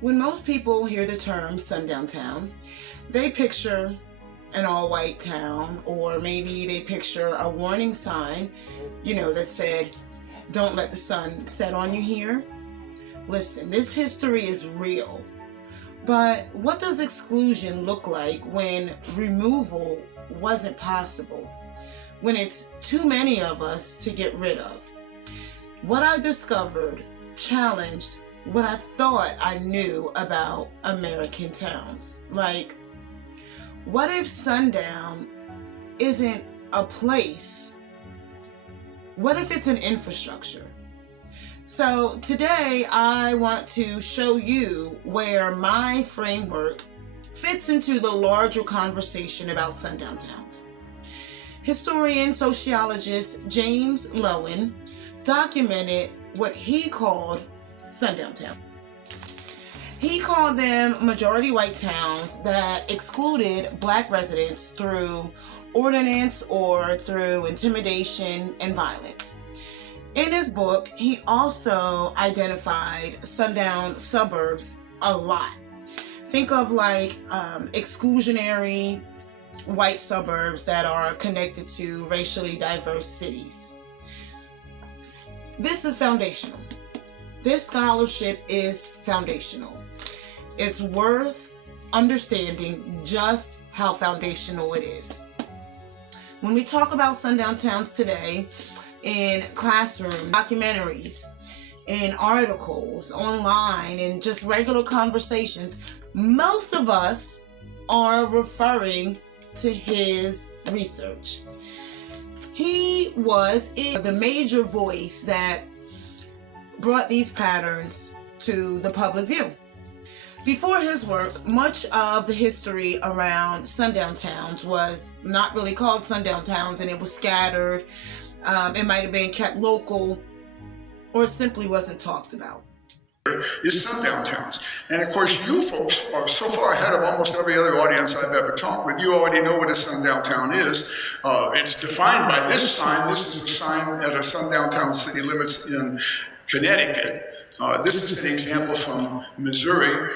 When most people hear the term sundown town, they picture an all-white town, or maybe they picture a warning sign, that said, "Don't let the sun set on you here." Listen, this history is real. But what does exclusion look like when removal wasn't possible? When it's too many of us to get rid of? What I discovered challenged what I thought I knew about American towns. Like, what if sundown isn't a place? What if it's an infrastructure? So today I want to show you where my framework fits into the larger conversation about sundown towns. Historian sociologist James Loewen documented what he called sundown town. He called them majority white towns that excluded black residents through ordinance or through intimidation and violence. In his book, he also identified sundown suburbs a lot. Think of exclusionary white suburbs that are connected to racially diverse cities. This is foundational. This scholarship is foundational. It's worth understanding just how foundational it is. When we talk about sundown towns today, in classrooms, documentaries, in articles, online, and just regular conversations, most of us are referring to his research. He was the major voice that brought these patterns to the public view. Before his work, much of the history around sundown towns was not really called sundown towns, and it was scattered. It might have been kept local, or it simply wasn't talked about. Is sundown towns. And of course, you folks are so far ahead of almost every other audience I've ever talked with. You already know what a sundown town is. It's defined by this sign. This is the sign at a sundown town city limits in Connecticut. This is an example from Missouri,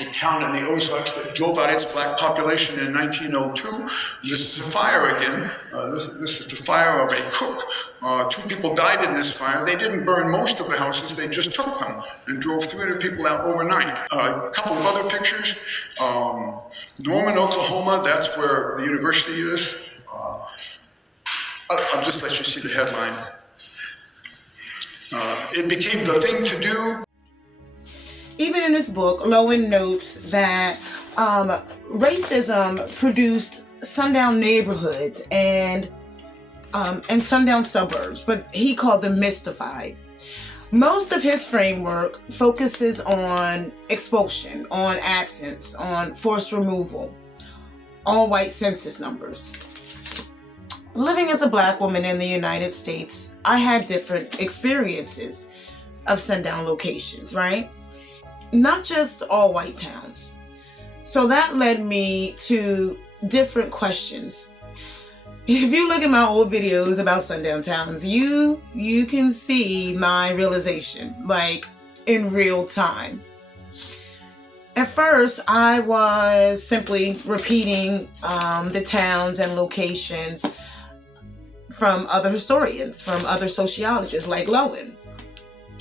a town in the Ozarks that drove out its black population in 1902. This is a fire again. This is the fire of a cook. 2 people died in this fire. They didn't burn most of the houses. They just took them and drove 300 people out overnight. A couple of other pictures. Norman, Oklahoma, that's where the university is. I'll just let you see the headline. It became the thing to do. Even in this book, Loewen notes that racism produced sundown neighborhoods and sundown suburbs, but he called them mystified. Most of his framework focuses on expulsion, on absence, on forced removal, all white census numbers. Living as a black woman in the United States, I had different experiences of sundown locations, right? Not just all white towns. So that led me to different questions. If you look at my old videos about sundown towns, you can see my realization, like in real time. At first, I was simply repeating the towns and locations from other historians, from other sociologists like Loewen.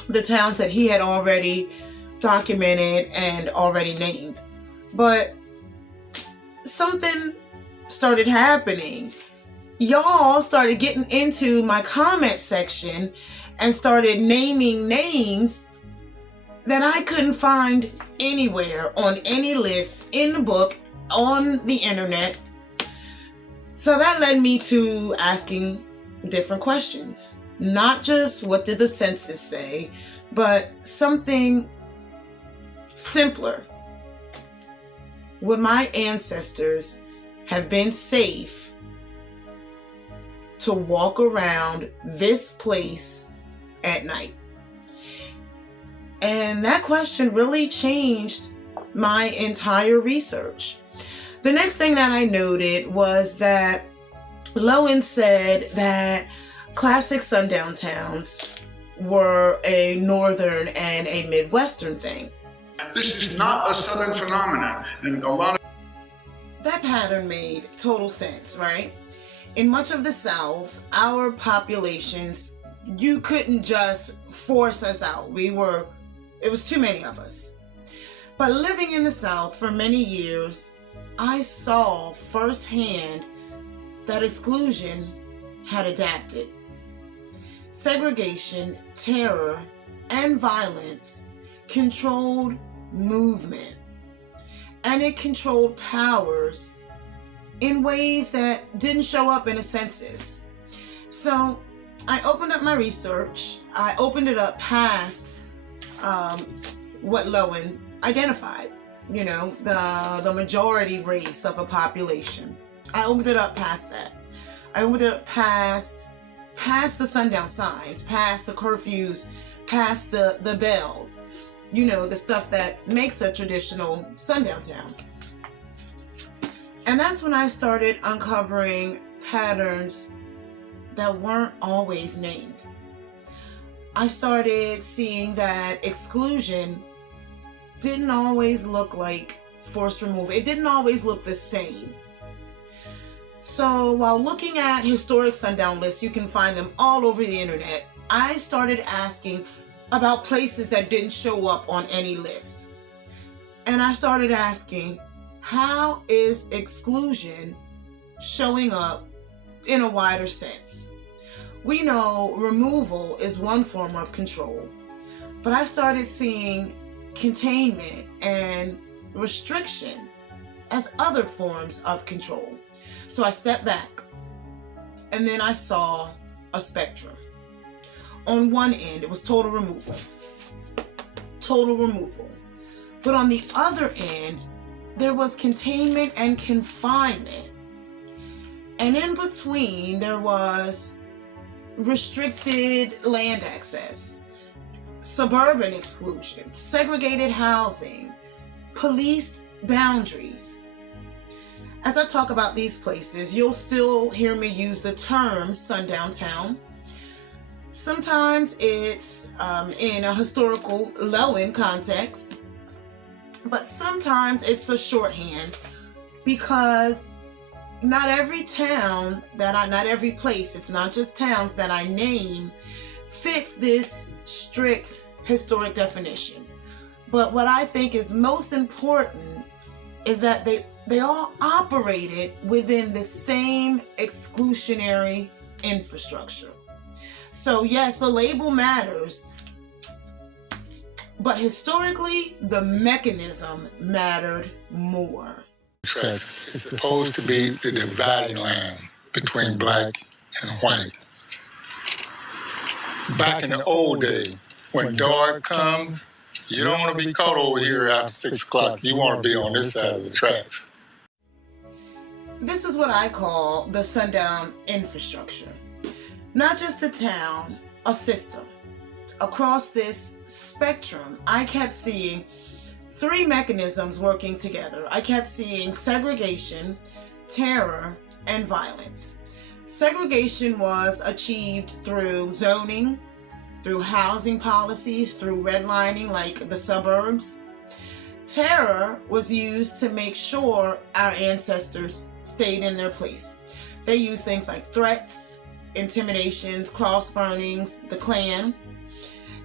The towns that he had already documented and already named. But something started happening. Y'all started getting into my comment section and started naming names that I couldn't find anywhere on any list, in the book, on the internet. So that led me to asking different questions. Not just what did the census say, but something simpler. Would my ancestors have been safe to walk around this place at night? And that question really changed my entire research. The next thing that I noted was that Loewen said that classic sundown towns were a northern and a midwestern thing. This is not a southern phenomenon, and a lot of that pattern made total sense, right? In much of the South, our populations, you couldn't just force us out. It was too many of us. But living in the South for many years, I saw firsthand that exclusion had adapted. Segregation, terror, and violence controlled movement, and it controlled powers in ways that didn't show up in a census. So I opened up my research. I opened it up past what Lowen identified, the majority race of a population. I opened it up past that. I opened it up past the sundown signs, past the curfews, past the bells, the stuff that makes a traditional sundown town. And that's when I started uncovering patterns that weren't always named. I started seeing that exclusion didn't always look like forced removal. It didn't always look the same. So while looking at historic sundown lists, you can find them all over the internet, I started asking about places that didn't show up on any list. And I started asking, how is exclusion showing up in a wider sense? We know removal is one form of control, but I started seeing containment and restriction as other forms of control. So I stepped back, and then I saw a spectrum. On one end, it was total removal. But on the other end, there was containment and confinement. And in between, there was restricted land access, suburban exclusion, segregated housing, policed boundaries. As I talk about these places, you'll still hear me use the term sundown town. Sometimes it's in a historical Lowen context, but sometimes it's a shorthand because not every place, it's not just towns that I name, fits this strict historic definition. But what I think is most important is that they all operated within the same exclusionary infrastructure. So yes, the label matters, but historically, the mechanism mattered more. It's supposed to be the dividing line between black and white. Back in the old day, when dark comes, you don't want to be caught over here after 6 o'clock. You want to be on this side of the tracks. This is what I call the sundown infrastructure. Not just a town, a system. Across this spectrum, I kept seeing 3 mechanisms working together. I kept seeing segregation, terror, and violence. Segregation was achieved through zoning, through housing policies, through redlining like the suburbs. Terror was used to make sure our ancestors stayed in their place. They used things like threats, intimidations, cross burnings, the Klan.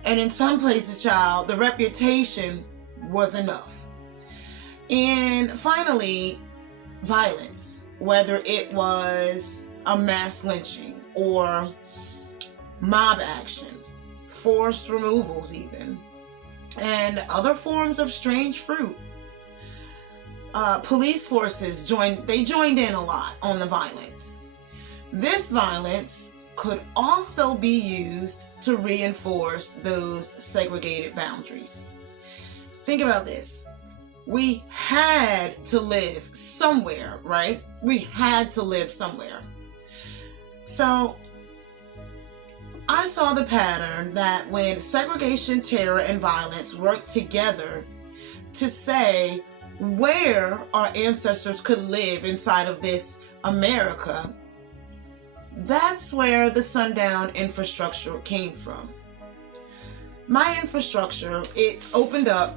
And in some places, child, the reputation was enough. And finally, violence, whether it was a mass lynching or mob action, forced removals even, and other forms of strange fruit. Police forces joined in a lot on the violence. This violence could also be used to reinforce those segregated boundaries. Think about this. We had to live somewhere, right? We had to live somewhere. So I saw the pattern that when segregation, terror, and violence worked together to say where our ancestors could live inside of this America, that's where the sundown infrastructure came from. My infrastructure, it opened up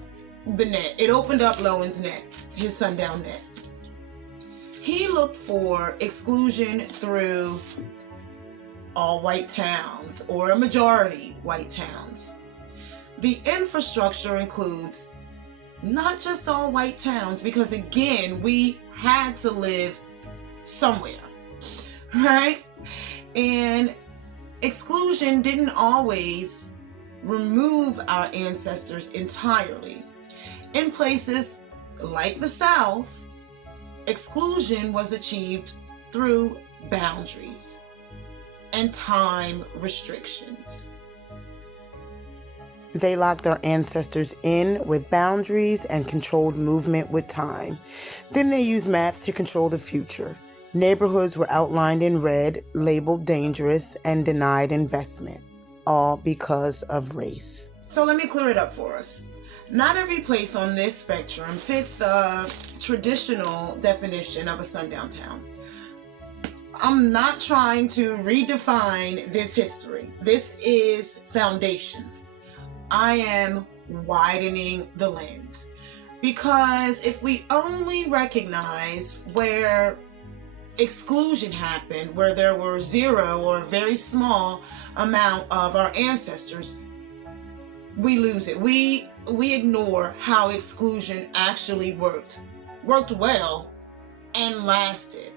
the net. It opened up Lowen's net, his sundown net. He looked for exclusion through all white towns or a majority white towns. The infrastructure includes not just all white towns, because again, we had to live somewhere, right? And exclusion didn't always remove our ancestors entirely. In places like the South, exclusion was achieved through boundaries and time restrictions. They locked our ancestors in with boundaries and controlled movement with time. Then they used maps to control the future. Neighborhoods were outlined in red, labeled dangerous, and denied investment, all because of race. So let me clear it up for us. Not every place on this spectrum fits the traditional definition of a sundown town. I'm not trying to redefine this history. This is foundation. I am widening the lens, because if we only recognize where exclusion happened, where there were zero or a very small amount of our ancestors, we lose it. We ignore how exclusion actually worked well, and lasted.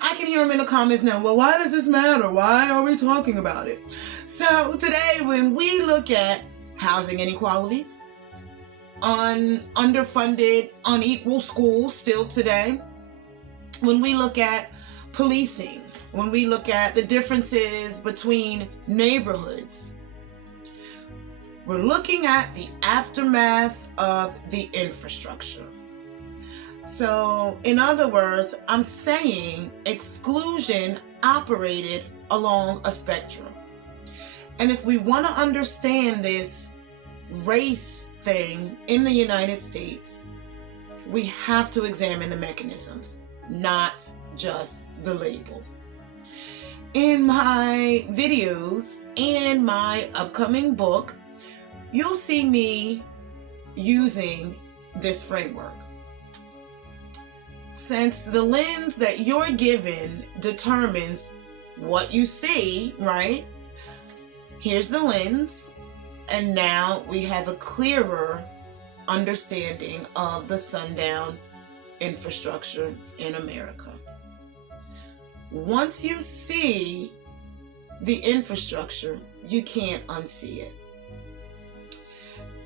I can hear them in the comments now. Well, why does this matter? Why are we talking about it? So today, when we look at housing inequalities, underfunded, unequal schools still today, when we look at policing, when we look at the differences between neighborhoods, we're looking at the aftermath of the infrastructure. So, in other words, I'm saying exclusion operated along a spectrum. And if we want to understand this race thing in the United States, we have to examine the mechanisms, not just the label. In my videos and my upcoming book, you'll see me using this framework. Since the lens that you're given determines what you see, right? Here's the lens, and now we have a clearer understanding of the sundown infrastructure in America. Once you see the infrastructure, you can't unsee it.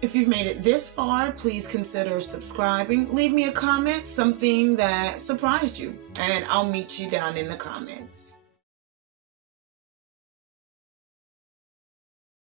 If you've made it this far, please consider subscribing. Leave me a comment, something that surprised you, and I'll meet you down in the comments.